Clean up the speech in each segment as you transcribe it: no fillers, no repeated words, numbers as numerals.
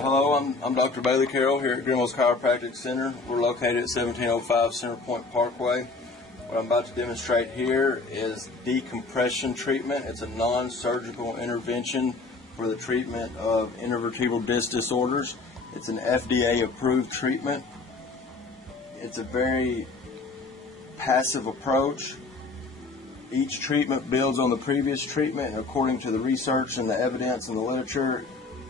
Hello, I'm Dr. Bailey Carroll here at Grimmel's Chiropractic Center. We're located at 1705 Center Point Parkway. What I'm about to demonstrate here is decompression treatment. It's a non-surgical intervention for the treatment of intervertebral disc disorders. It's an FDA approved treatment. It's a very passive approach. Each treatment builds on the previous treatment, and according to the research and the evidence and the literature,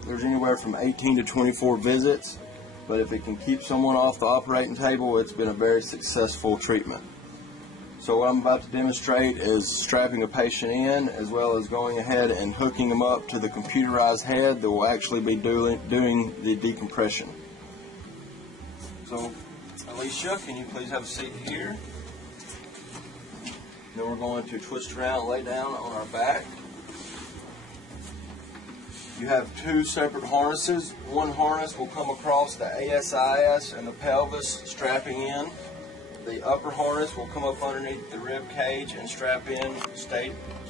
there's anywhere from 18 to 24 visits, but if it can keep someone off the operating table, it's been a very successful treatment. So what I'm about to demonstrate is strapping a patient in, as well as going ahead and hooking them up to the computerized head that will actually be doing the decompression. So, Alicia, can you please have a seat here? Then we're going to twist around and lay down on our back. You have two separate harnesses. One harness will come across the ASIS and the pelvis, strapping in. The upper harness will come up underneath the rib cage and strap in,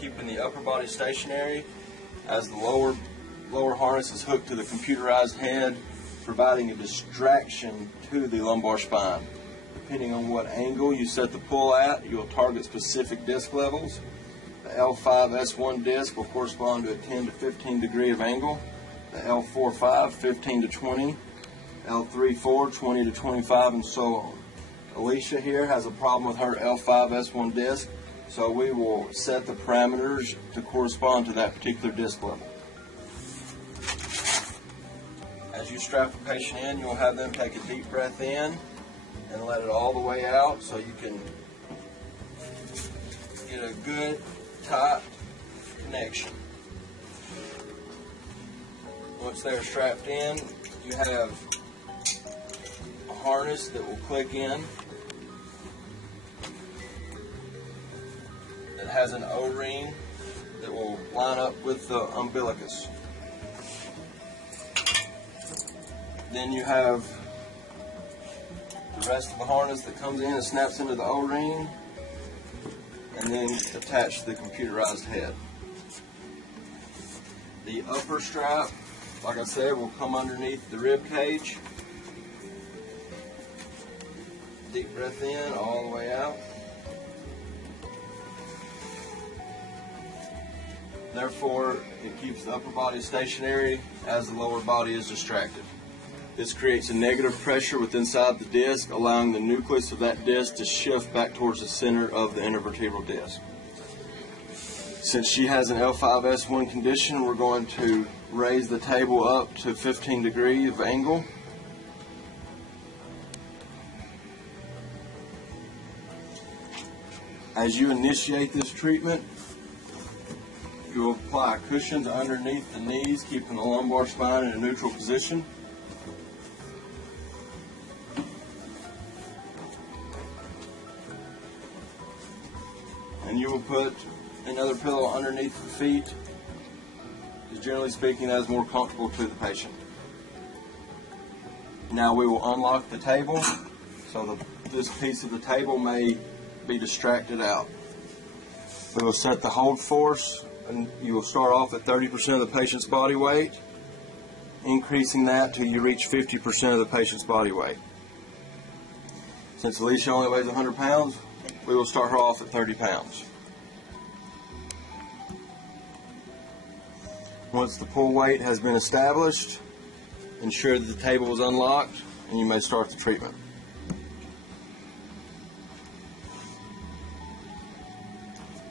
keeping the upper body stationary, as the lower harness is hooked to the computerized head, providing a distraction to the lumbar spine. Depending on what angle you set the pull at, you'll target specific disc levels. The L5-S1 disc will correspond to a 10 to 15 degree of angle. The L4-5, 15 to 20. L3-4, 20 to 25, and so on. Alicia here has a problem with her L5-S1 disc, so we will set the parameters to correspond to that particular disc level. As you strap the patient in, you'll have them take a deep breath in and let it all the way out so you can get a good tight connection. Once they're strapped in, you have a harness that will click in that has an O-ring that will line up with the umbilicus. Then you have the rest of the harness that comes in and snaps into the O-ring, and then attach the computerized head. The upper strap, like I said, will come underneath the rib cage. Deep breath in, all the way out. Therefore, it keeps the upper body stationary as the lower body is distracted. This creates a negative pressure within inside the disc, allowing the nucleus of that disc to shift back towards the center of the intervertebral disc. Since she has an L5-S1 condition, we're going to raise the table up to 15 degrees of angle. As you initiate this treatment, you will apply cushions underneath the knees, keeping the lumbar spine in a neutral position. And you will put another pillow underneath the feet, because generally speaking that is more comfortable to the patient. Now we will unlock the table so this piece of the table may be distracted out. We will set the hold force, and you will start off at 30% of the patient's body weight, increasing that till you reach 50% of the patient's body weight. Since Alicia only weighs 100 pounds, we will start her off at 30 pounds. Once the pull weight has been established, ensure that the table is unlocked and you may start the treatment.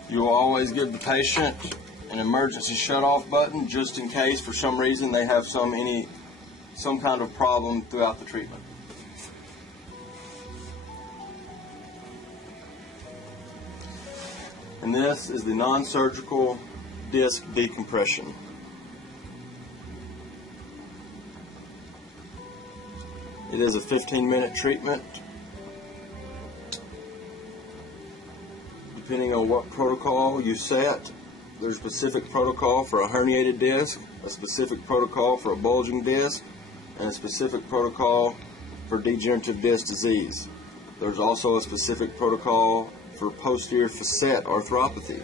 You will always give the patient an emergency shut-off button just in case for some reason they have some kind of problem throughout the treatment. And this is the non-surgical disc decompression. It is a 15-minute treatment. Depending on what protocol you set, there's a specific protocol for a herniated disc, a specific protocol for a bulging disc, and a specific protocol for degenerative disc disease. There's also a specific protocol for posterior facet arthropathy.